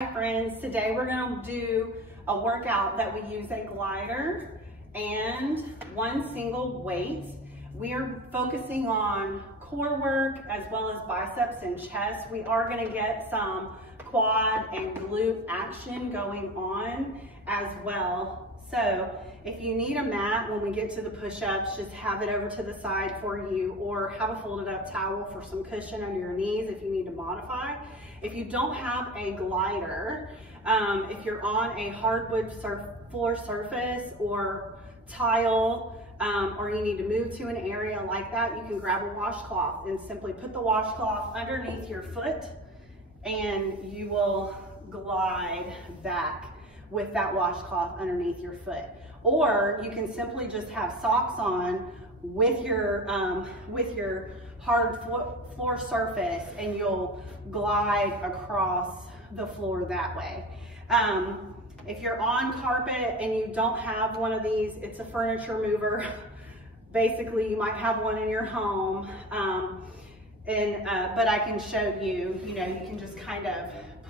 Hi friends, today we're going to do a workout that we use a glider and one single weight. We are focusing on core work as well as biceps and chest. We are going to get some quad and glute action going on as well. So if you need a mat when we get to the push-ups, just have it over to the side for you, or have a folded up towel for some cushion under your knees if you need to modify. If you don't have a glider, if you're on a hardwood floor surface or tile, or you need to move to an area like that, you can grab a washcloth and simply put the washcloth underneath your foot and you will glide back with that washcloth underneath your foot. Or you can simply just have socks on with your hard floor surface and you'll glide across the floor that way. If you're on carpet and you don't have one of these, it's a furniture mover. Basically, you might have one in your home, but I can show you, you can just kind of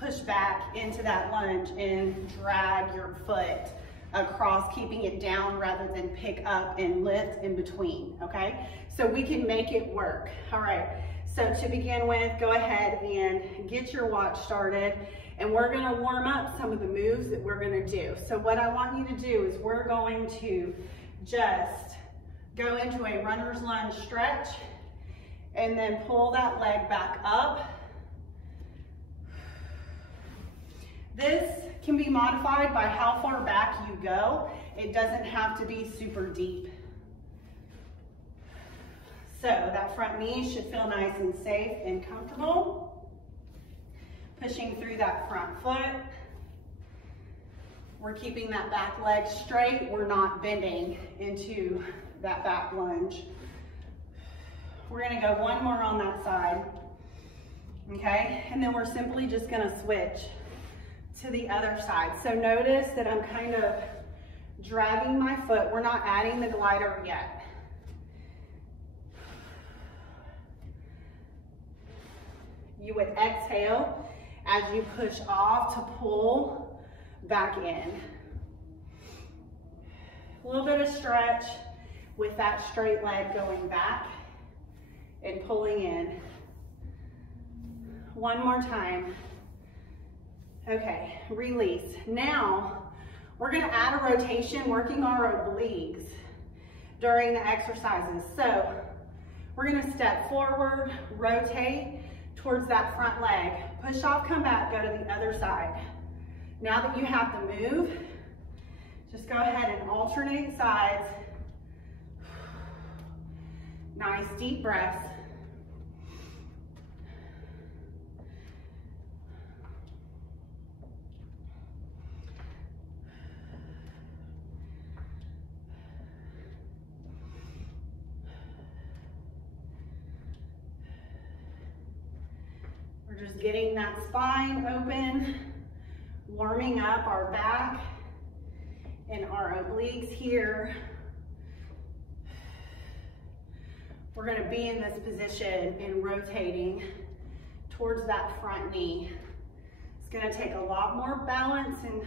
push back into that lunge and drag your foot across, keeping it down rather than pick up and lift in between, okay? So we can make it work. All right, so to begin with, go ahead and get your watch started, and we're gonna warm up some of the moves that we're gonna do. So what I want you to do is we're going to just go into a runner's lunge stretch and then pull that leg back up. This can be modified by how far back you go. It doesn't have to be super deep. So that front knee should feel nice and safe and comfortable. Pushing through that front foot. We're keeping that back leg straight. We're not bending into that back lunge. We're gonna go one more on that side, okay? And then we're simply just gonna switch to the other side. So notice that I'm kind of dragging my foot. We're not adding the glider yet. You would exhale as you push off to pull back in. A little bit of stretch with that straight leg going back and pulling in. One more time. Okay, release. Now, we're gonna add a rotation, working our obliques during the exercises. So, we're gonna step forward, rotate towards that front leg. Push off, come back, go to the other side. Now that you have the move, just go ahead and alternate sides. Nice deep breaths. We're just getting that spine open, warming up our back and our obliques here. We're gonna be in this position and rotating towards that front knee. It's gonna take a lot more balance and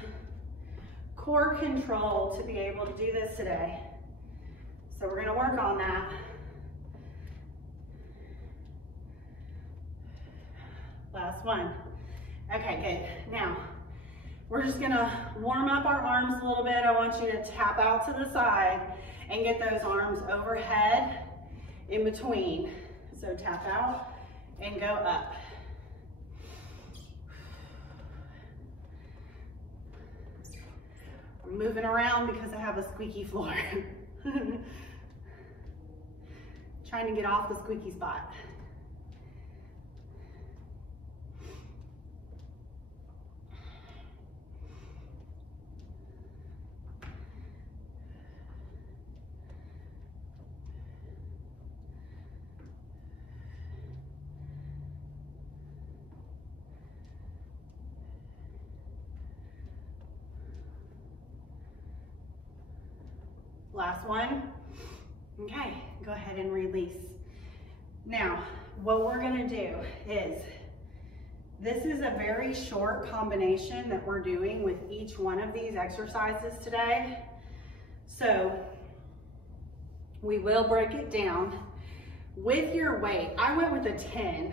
core control to be able to do this today. So we're gonna work on that. Last one. Okay, good. Now, we're just gonna warm up our arms a little bit. I want you to tap out to the side and get those arms overhead in between. So tap out and go up. I'm moving around because I have a squeaky floor. Trying to get off the squeaky spot. Last one. Okay, go ahead and release. Now, what we're gonna do is This is a very short combination that we're doing with each one of these exercises today. So we will break it down. With your weight, I went with a 10.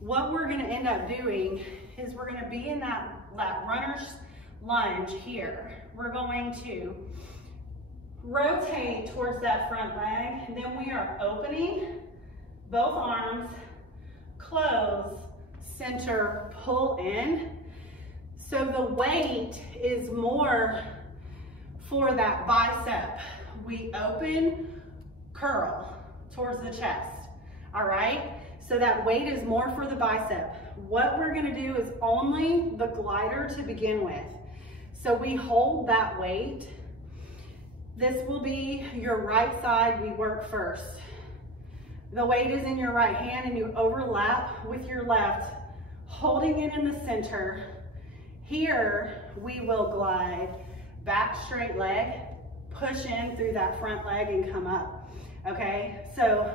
What we're gonna end up doing is we're gonna be in that runner's lunge here. We're going to rotate towards that front leg, and then we are opening both arms, close, center, pull in. So the weight is more for that bicep. We open, curl towards the chest, all right? So that weight is more for the bicep. What we're gonna do is only the glider to begin with. So we hold that weight. This will be your right side, we work first. The weight is in your right hand and you overlap with your left, holding it in the center. Here, we will glide back straight leg, push in through that front leg and come up, okay? So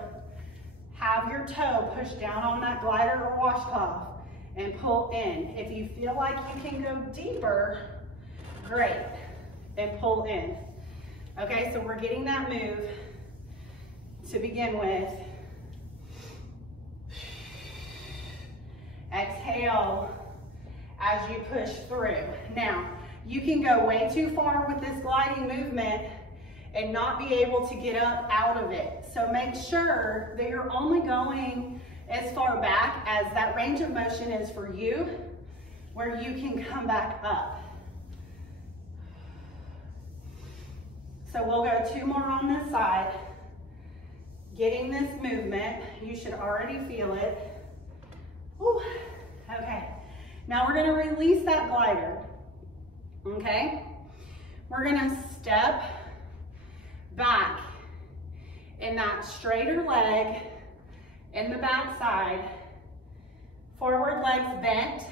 have your toe push down on that glider or washcloth and pull in. If you feel like you can go deeper, great, and pull in. Okay, so we're getting that move to begin with. Exhale as you push through. Now, you can go way too far with this gliding movement and not be able to get up out of it. So make sure that you're only going as far back as that range of motion is for you, where you can come back up. So we'll go 2 more on this side. Getting this movement, you should already feel it. Whew. Okay, now we're gonna release that glider, okay? We're gonna step back in that straighter leg in the back side, forward legs bent,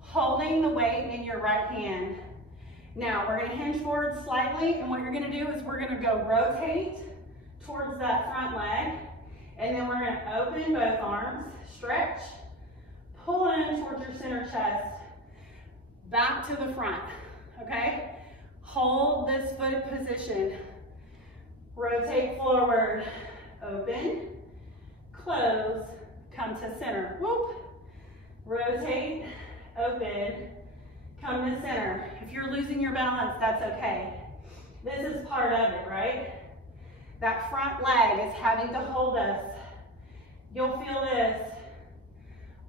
holding the weight in your right hand. Now we're gonna hinge forward slightly, and what you're gonna do is we're gonna go rotate towards that front leg, and then we're gonna open both arms, stretch, pull in towards your center chest, back to the front, okay? Hold this foot position. Rotate forward, open, close, come to center, whoop. Rotate, open, come to center. If you're losing your balance, that's okay. This is part of it, right? That front leg is having to hold us. You'll feel this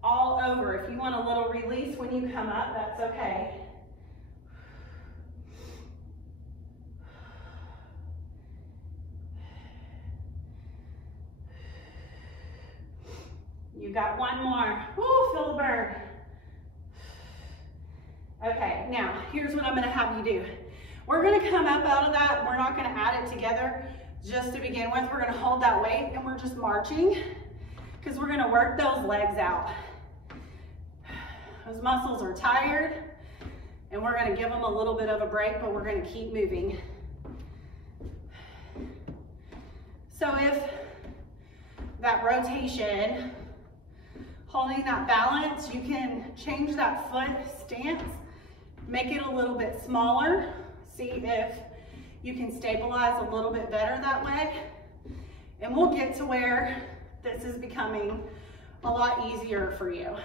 all over. If you want a little release when you come up, that's okay. You got 1 more. Woo, feel the burn. Okay, now here's what I'm gonna have you do. We're gonna come up out of that. We're not gonna add it together just to begin with. We're gonna hold that weight and we're just marching because we're gonna work those legs out. Those muscles are tired and we're gonna give them a little bit of a break, but we're gonna keep moving. So if that rotation, holding that balance, you can change that foot stance, make it a little bit smaller. See if you can stabilize a little bit better that way. And we'll get to where this is becoming a lot easier for you.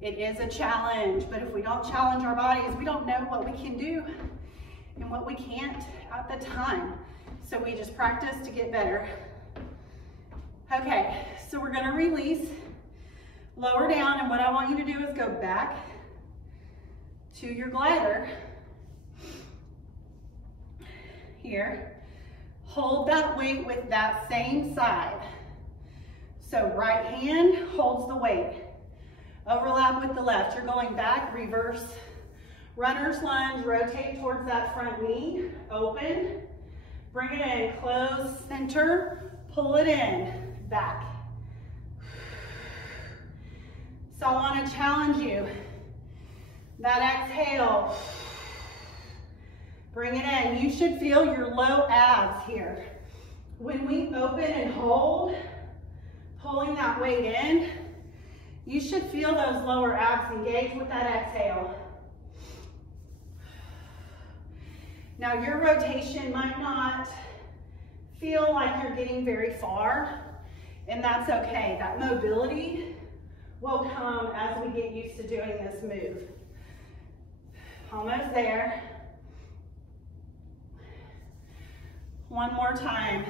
It is a challenge, but if we don't challenge our bodies, we don't know what we can do and what we can't at the time. So we just practice to get better. Okay, so we're gonna release, lower down, and what I want you to do is go back to your glider. Here, hold that weight with that same side. So right hand holds the weight. Overlap with the left. You're going back, reverse. Runner's lunge, rotate towards that front knee. Open, bring it in, close, center, pull it in, back. So I want to challenge you. That exhale, bring it in. You should feel your low abs here. When we open and hold, pulling that weight in, You should feel those lower abs engage with that exhale. Now your rotation might not feel like you're getting very far, and that's okay. That mobility will come as we get used to doing this move. Almost there. One more time.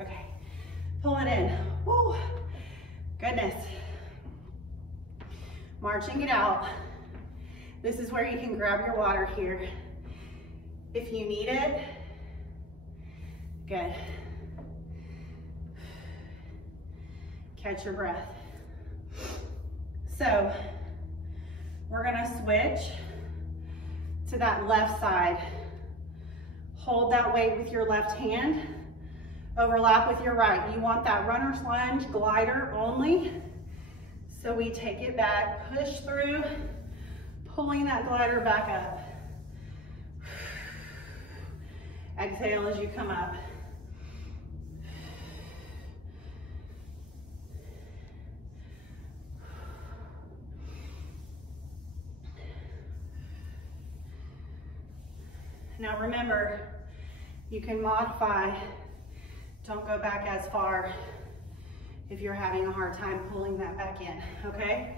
Okay, pull it in. Woo. Goodness. Marching it out. This is where you can grab your water here if you need it. Good. Catch your breath. So we're gonna switch to that left side. Hold that weight with your left hand. Overlap with your right. You want that runner's lunge glider only. So we take it back, push through, pulling that glider back up. Exhale as you come up. Now remember, you can modify. Don't go back as far if you're having a hard time pulling that back in, okay?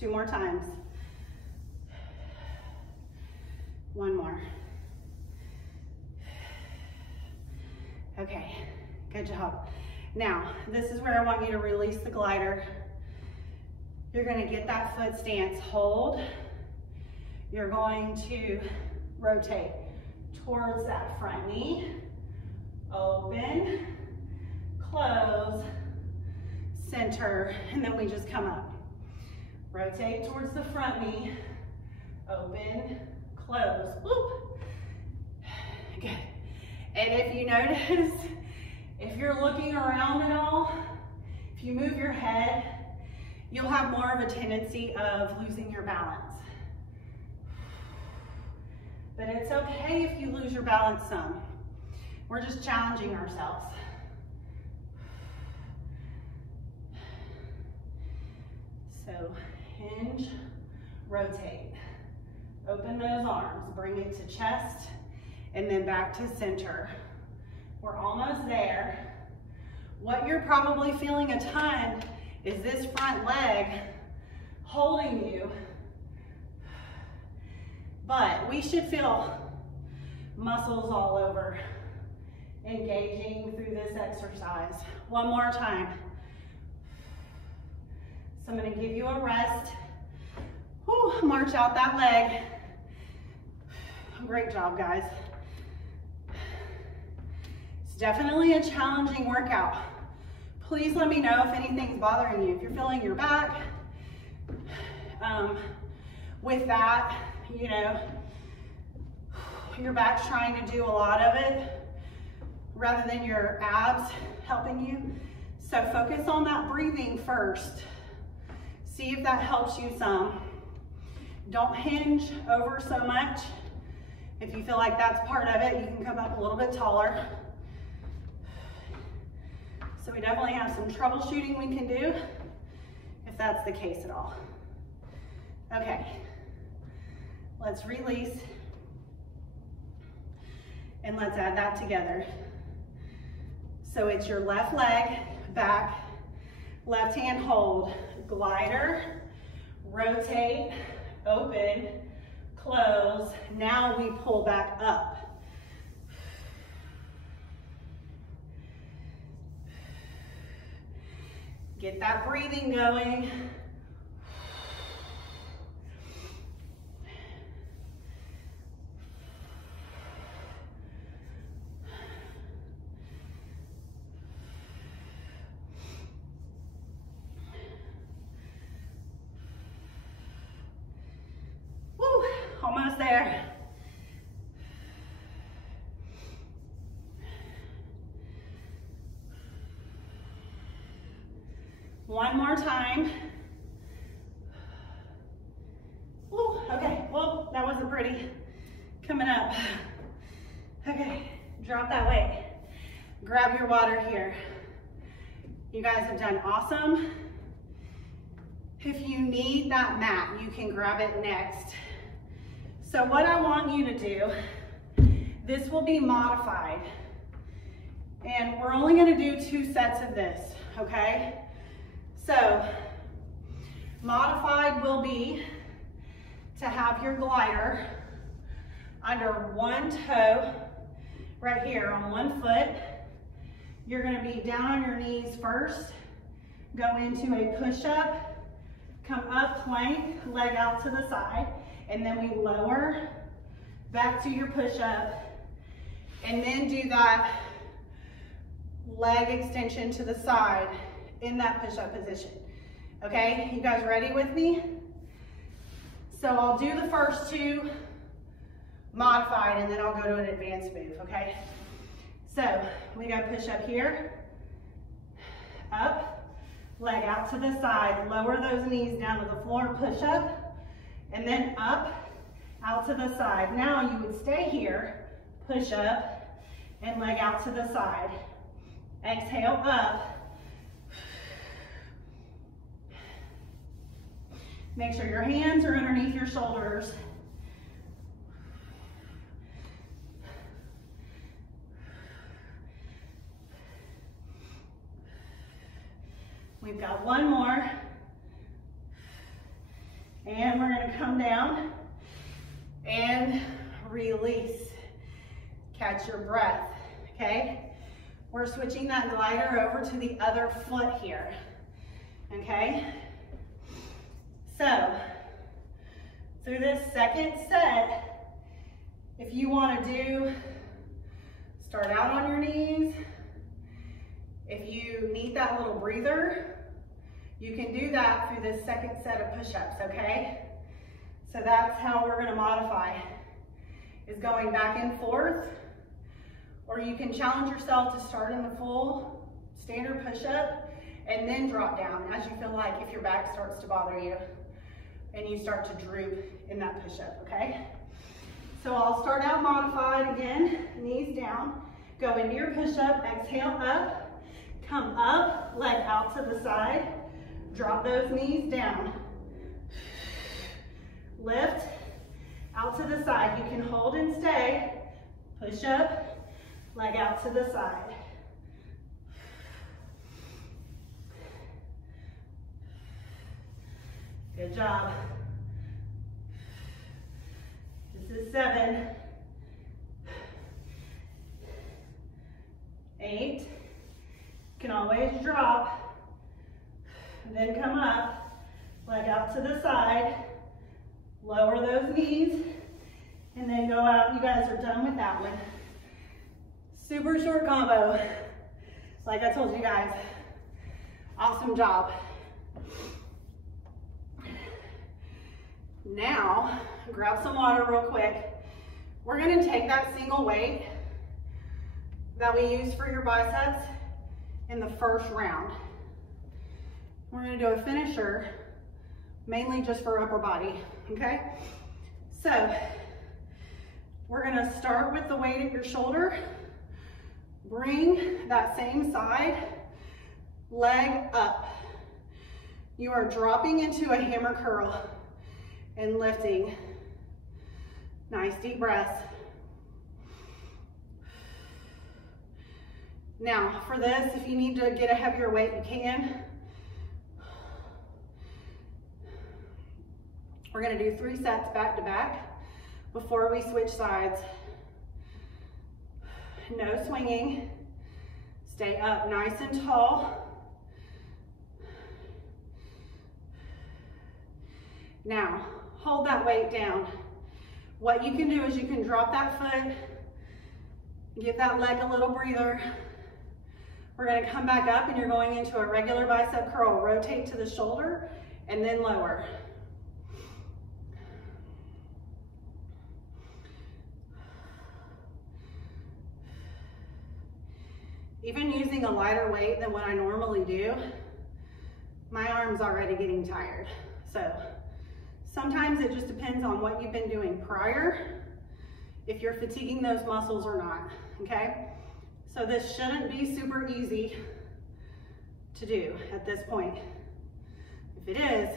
2 more times. 1 more. Okay, good job. Now, this is where I want you to release the glider. You're gonna get that foot stance, hold. You're going to rotate towards that front knee. Open, close, center, and then we just come up. Rotate towards the front knee. Open, close, whoop. Good. And if you notice, if you're looking around at all, if you move your head, you'll have more of a tendency of losing your balance. But it's okay if you lose your balance some. We're just challenging ourselves. So hinge, rotate. Open those arms, bring it to chest, and then back to center. We're almost there. What you're probably feeling a ton is this front leg holding you. But we should feel muscles all over engaging through this exercise. 1 more time. So I'm going to give you a rest. Whew, march out that leg. Great job, guys. It's definitely a challenging workout. Please let me know if anything's bothering you. If you're feeling your back, with that, you know, your back's trying to do a lot of it rather than your abs helping you. So focus on that breathing first. See if that helps you some. Don't hinge over so much. If you feel like that's part of it, you can come up a little bit taller. So we definitely have some troubleshooting we can do if that's the case at all. Okay. Let's release, and let's add that together. So it's your left leg, back, left hand hold, glider, rotate, open, close. Now we pull back up. Get that breathing going. Almost there. One more time. Woo, okay, well, that wasn't pretty. Coming up. Okay, drop that weight. grab your water here. You guys have done awesome. If you need that mat, you can grab it next. So what I want you to do, this will be modified. And we're only gonna do 2 sets of this, okay? So, modified will be to have your glider under one toe, right here on one foot. You're gonna be down on your knees first, go into a push-up, come up, plank, leg out to the side, and then we lower back to your push-up, and then do that leg extension to the side in that push-up position. Okay, you guys ready with me? So I'll do the first 2 modified, and then I'll go to an advanced move, okay? So we got push up here, up, leg out to the side, lower those knees down to the floor, push up, and then up, out to the side. Now you would stay here, push up, and leg out to the side. Exhale, up. Make sure your hands are underneath your shoulders. We've got 1 more. And we're gonna come down and release. Catch your breath, okay? We're switching that glider over to the other foot here, okay? So, through this second set, if you want to start out on your knees. If you need that little breather, you can do that through this second set of push-ups, okay? So that's how we're gonna modify, is going back and forth, or you can challenge yourself to start in the full standard push-up and then drop down as you feel like, if your back starts to bother you and you start to droop in that push-up, okay? So I'll start out modified again, knees down, go into your push-up, exhale up, come up, leg out to the side, drop those knees down, lift, out to the side. You can hold and stay, push up, leg out to the side. Good job. This is 7, 8. You can always drop, then come up, leg out to the side, lower those knees, and then go out. You guys are done with that one. Super short combo. Like I told you guys, awesome job. Now, grab some water real quick. We're gonna take that single weight that we use for your biceps in the first round. We're gonna do a finisher, mainly just for upper body, okay? So, we're gonna start with the weight at your shoulder, bring that same side, leg up. You are dropping into a hammer curl and lifting. Nice deep breaths. Now, for this, if you need to get a heavier weight, you can. We're gonna do 3 sets back to back before we switch sides. No swinging. Stay up nice and tall. Now, hold that weight down. What you can do is you can drop that foot, give that leg a little breather. We're gonna come back up and you're going into a regular bicep curl. Rotate to the shoulder and then lower. Even using a lighter weight than what I normally do, my arm's already getting tired. So sometimes it just depends on what you've been doing prior, if you're fatiguing those muscles or not, okay? So this shouldn't be super easy to do at this point. If it is,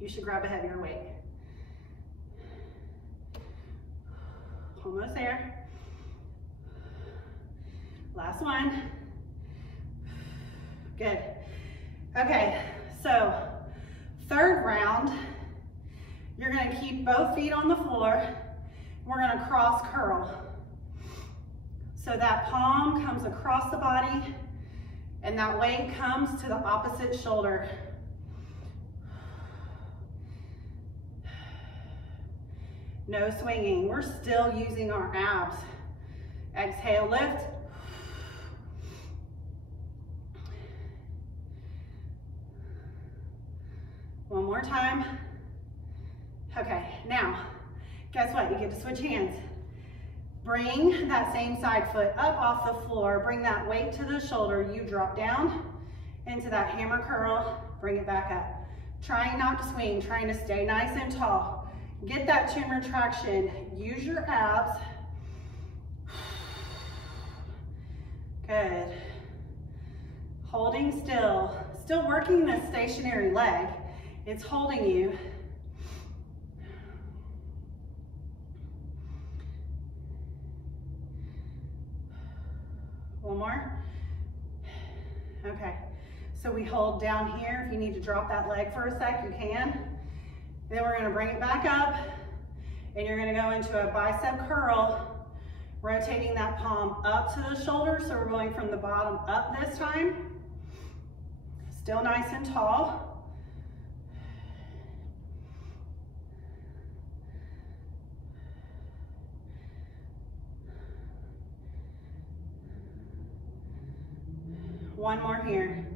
you should grab a heavier weight. Almost there. Last one. Good. Okay, so third round, you're gonna keep both feet on the floor. We're gonna cross curl. So that palm comes across the body and that weight comes to the opposite shoulder. No swinging, we're still using our abs. Exhale, lift. One more time. Okay, now, guess what? You get to switch hands. Bring that same side foot up off the floor. Bring that weight to the shoulder. You drop down into that hammer curl. Bring it back up. Trying not to swing, trying to stay nice and tall. Get that chin retraction. Use your abs. Good. Holding still. Still working the stationary leg. It's holding you. One more. Okay, so we hold down here. If you need to drop that leg for a sec, you can. Then we're gonna bring it back up and you're gonna go into a bicep curl, rotating that palm up to the shoulder. So we're going from the bottom up this time. Still nice and tall. One more here.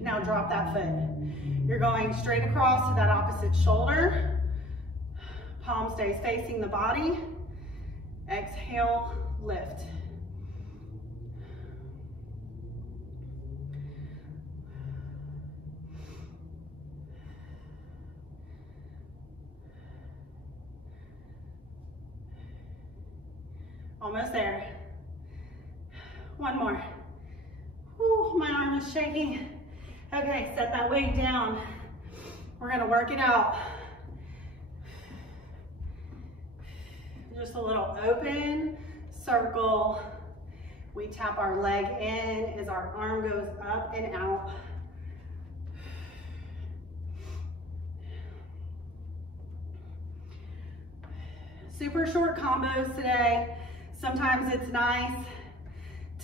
Now drop that foot. You're going straight across to that opposite shoulder. Palm stays facing the body. Exhale, lift. Almost there. One more. Whew, my arm is shaking. Okay, set that weight down. We're gonna work it out. Just a little open circle. We tap our leg in as our arm goes up and out. Super short combos today. Sometimes it's nice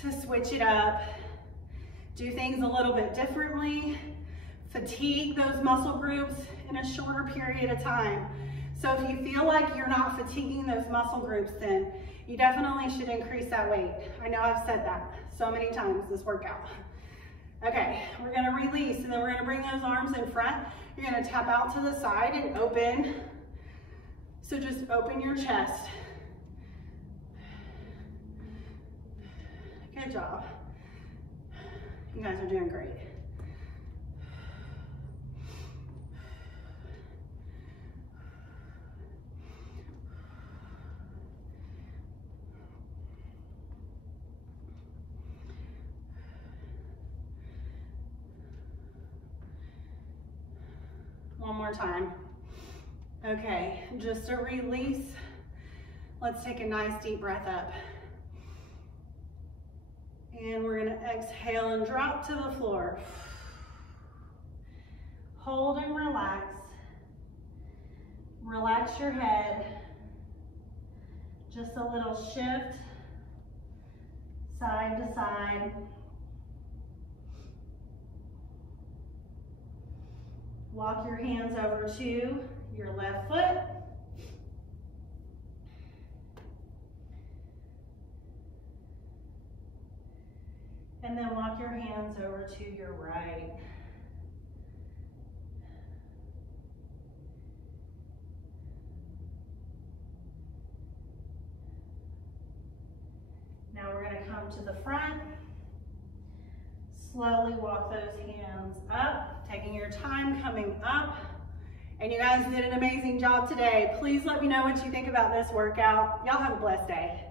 to switch it up, do things a little bit differently, fatigue those muscle groups in a shorter period of time. So if you feel like you're not fatiguing those muscle groups, then you definitely should increase that weight. I know I've said that so many times this workout. Okay, we're gonna release and then we're gonna bring those arms in front. You're gonna tap out to the side and open. So just open your chest. Good job. You guys are doing great. One more time. Okay, just a release. Let's take a nice deep breath up. And we're gonna exhale and drop to the floor. Hold and relax. Relax your head. Just a little shift, side to side. Walk your hands over to your left foot. And then walk your hands over to your right. Now we're going to come to the front. Slowly walk those hands up, taking your time coming up. And you guys did an amazing job today. Please let me know what you think about this workout. Y'all have a blessed day.